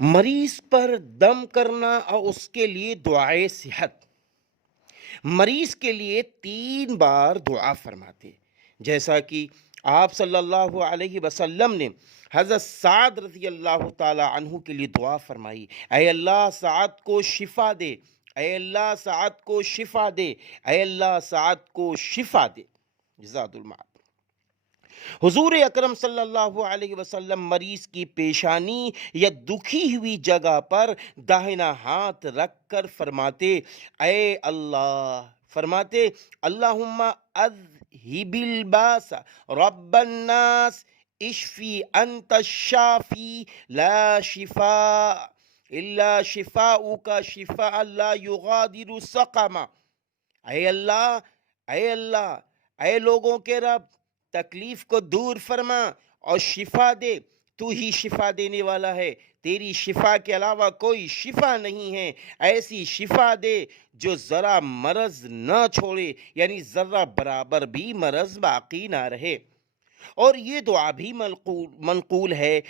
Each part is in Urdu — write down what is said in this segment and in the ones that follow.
مریض پر دم کرنا اور اس کے لیے دعائے صحت. مریض کے لیے 3 بار دعا فرماتے، جیسا کہ آپ صلی اللہ علیہ وسلم نے حضرت سعد رضی اللہ تعالی عنہ کے لیے دعا فرمائی. اے اللہ سعد کو شفا دے، اے اللہ سعد کو شفا دے، اے اللہ سعد کو شفا دے. زاد المعاد. حضور اکرم صلی اللہ علیہ وسلم مریض کی پیشانی یا دکھی ہوئی جگہ پر داہنا ہاتھ رکھ کر فرماتے، اے اللہ، فرماتے اللہم اذہب الباس رب الناس اشفی انت الشافی لا شفاء الا شفاؤک شفاء لا یغادر سقما. اے اللہ، اے اللہ، اے لوگوں کے رب، تکلیف کو دور فرما اور شفا دے. تو ہی شفا دینے والا ہے، تیری شفا کے علاوہ کوئی شفا نہیں ہے. ایسی شفا دے جو ذرا مرض نہ چھوڑے، یعنی ذرہ برابر بھی مرض باقی نہ رہے. اور یہ دعا بھی منقول ہے،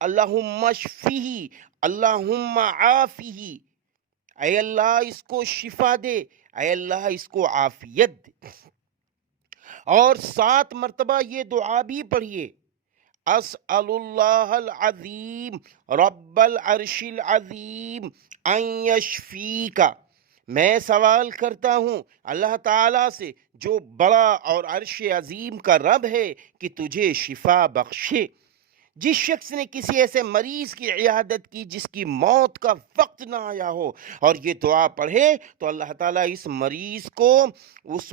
اللہم اشفیہ، اللہم عافیہ، اے اللہ اس کو شفا دے، اے اللہ اس کو عافیت دے. اور 7 مرتبہ یہ دعا بھی پڑھیے، اسأل اللہ العظیم رب العرش العظیم ان یشفیک. میں سوال کرتا ہوں اللہ تعالیٰ سے جو بڑا اور عرش عظیم کا رب ہے کہ تجھے شفا بخشے. جس شخص نے کسی ایسے مریض کی عیادت کی جس کی موت کا وقت نہ آیا ہو اور یہ دعا پڑھے تو اللہ تعالیٰ اس مریض کو اس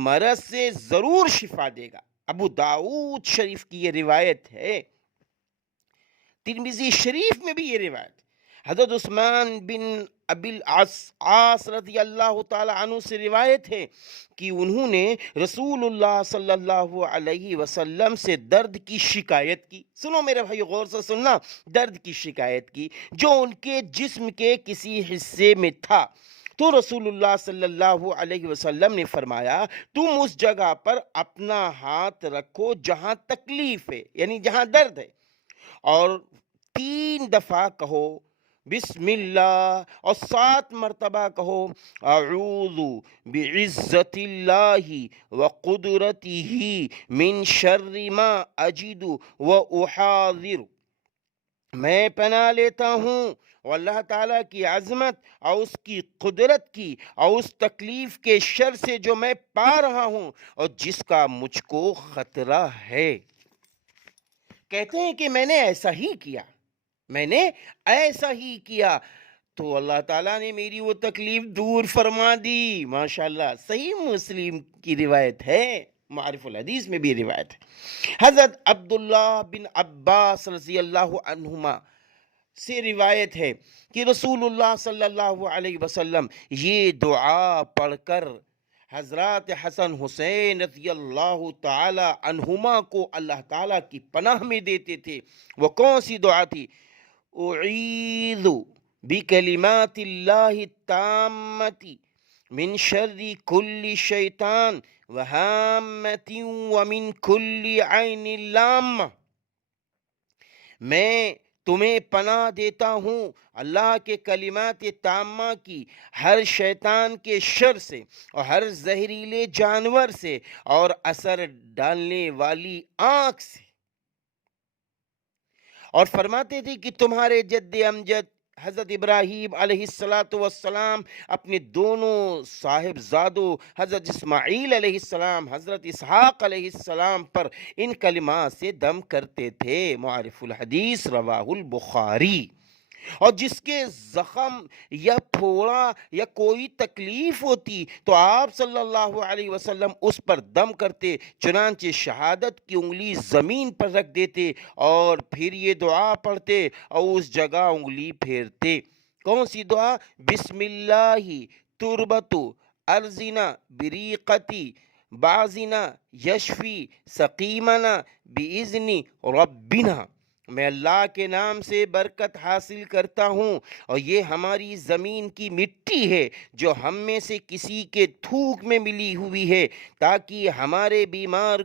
مرض سے ضرور شفا دے گا. ابو داؤد شریف کی یہ روایت ہے، ترمذی شریف میں بھی یہ روایت. حضرت عثمان بن ابی العاص رضی اللہ تعالی عنہ سے روایت ہے کہ انہوں نے رسول اللہ صلی اللہ علیہ وسلم سے درد کی شکایت کی. سنو میرے بھائی، غور سے سننا. درد کی شکایت کی جو ان کے جسم کے کسی حصے میں تھا. تو رسول اللہ صلی اللہ علیہ وسلم نے فرمایا تم اس جگہ پر اپنا ہاتھ رکھو جہاں تکلیف ہے، یعنی جہاں درد ہے، اور 3 دفعہ کہو بسم اللہ، اور 7 مرتبہ کہو اعوذ بعزت اللہ وقدرتہ من شر ما اجد واحاذر. میں پناہ لیتا ہوں اور اللہ تعالیٰ کی عظمت اور اس کی قدرت کی اور اس تکلیف کے شر سے جو میں پا رہا ہوں اور جس کا مجھ کو خطرہ ہے. کہتے ہیں کہ میں نے ایسا ہی کیا، میں نے ایسا ہی کیا تو اللہ تعالیٰ نے میری وہ تکلیف دور فرما دی. ماشاءاللہ، صحیح مسلم کی روایت ہے، معارف الحدیث میں بھی روایت ہے. حضرت عبداللہ بن عباس رضی اللہ عنہما سے روایت ہے کہ رسول اللہ صلی اللہ علیہ وسلم یہ دعا پڑھ کر حضرات حسن حسین رضی اللہ تعالی عنہما کو اللہ تعالیٰ کی پناہ میں دیتے تھے. وہ کون سی دعا تھی؟ اعیذ بکلمات اللہ التامۃ من شر کل شیطان وہامۃ ومن کل عین لامہ. میں تمہیں پناہ دیتا ہوں اللہ کے کلمات تامہ کی ہر شیطان کے شر سے اور ہر زہریلے جانور سے اور اثر ڈالنے والی آنکھ سے. اور فرماتے تھے کہ تمہارے جد امجد حضرت ابراہیم علیہ السلام اپنے دونوں صاحبزادوں حضرت اسماعیل علیہ السلام، حضرت اسحاق علیہ السلام پر ان کلمات سے دم کرتے تھے. معارف الحدیث رواہ البخاری. اور جس کے زخم یا پھوڑا یا کوئی تکلیف ہوتی تو آپ صلی اللہ علیہ وسلم اس پر دم کرتے، چنانچہ شہادت کی انگلی زمین پر رکھ دیتے اور پھر یہ دعا پڑھتے اور اس جگہ انگلی پھیرتے. کون سی دعا؟ بسم اللہ تربت ارزنا بریقتی بازنا یشفی سقیمنا باذن ربنا. میں اللہ کے نام سے برکت حاصل کرتا ہوں اور یہ ہماری زمین کی مٹی ہے جو ہم میں سے کسی کے تھوک میں ملی ہوئی ہے، تاکہ ہمارے بیمار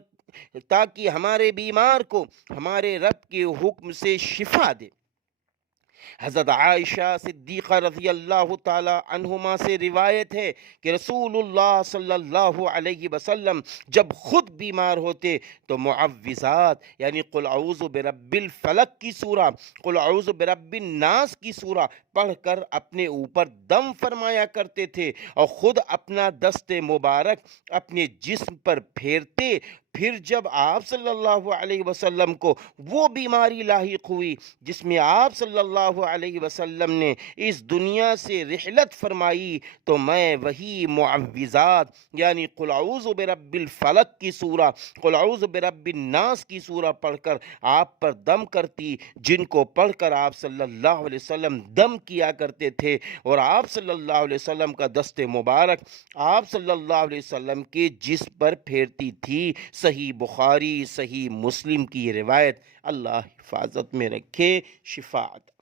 تاکہ ہمارے بیمار کو ہمارے رب کے حکم سے شفا دے۔ حضرت عائشہ صدیقہ رضی اللہ تعالی عنہما سے روایت ہے کہ رسول اللہ صلی اللہ علیہ وسلم جب خود بیمار ہوتے تو معوذات یعنی قل اعوذ برب الفلق کی سورہ، قل اعوذ برب الناس کی سورہ پڑھ کر اپنے اوپر دم فرمایا کرتے تھے اور خود اپنا دست مبارک اپنے جسم پر پھیرتے۔ پھر جب آپ صلی اللہ علیہ وسلم کو وہ بیماری لاحق ہوئی جس میں آپ صلی اللہ علیہ وسلم نے اس دنیا سے رحلت فرمائی، تو میں وہی معوذات یعنی قل اعوذ برب الفلق کی سورہ، قل اعوذ برب الناس کی سورہ پڑھ کر آپ پر دم کرتی، جن کو پڑھ کر آپ صلی اللہ علیہ وسلم دم کیا کرتے تھے، اور آپ صلی اللہ علیہ وسلم کا دست مبارک آپ صلی اللہ علیہ وسلم کے جسم پر پھیرتی تھی۔ صحیح بخاری، صحیح مسلم کی یہ روایت۔ اللہ حفاظت میں رکھے، شفاعت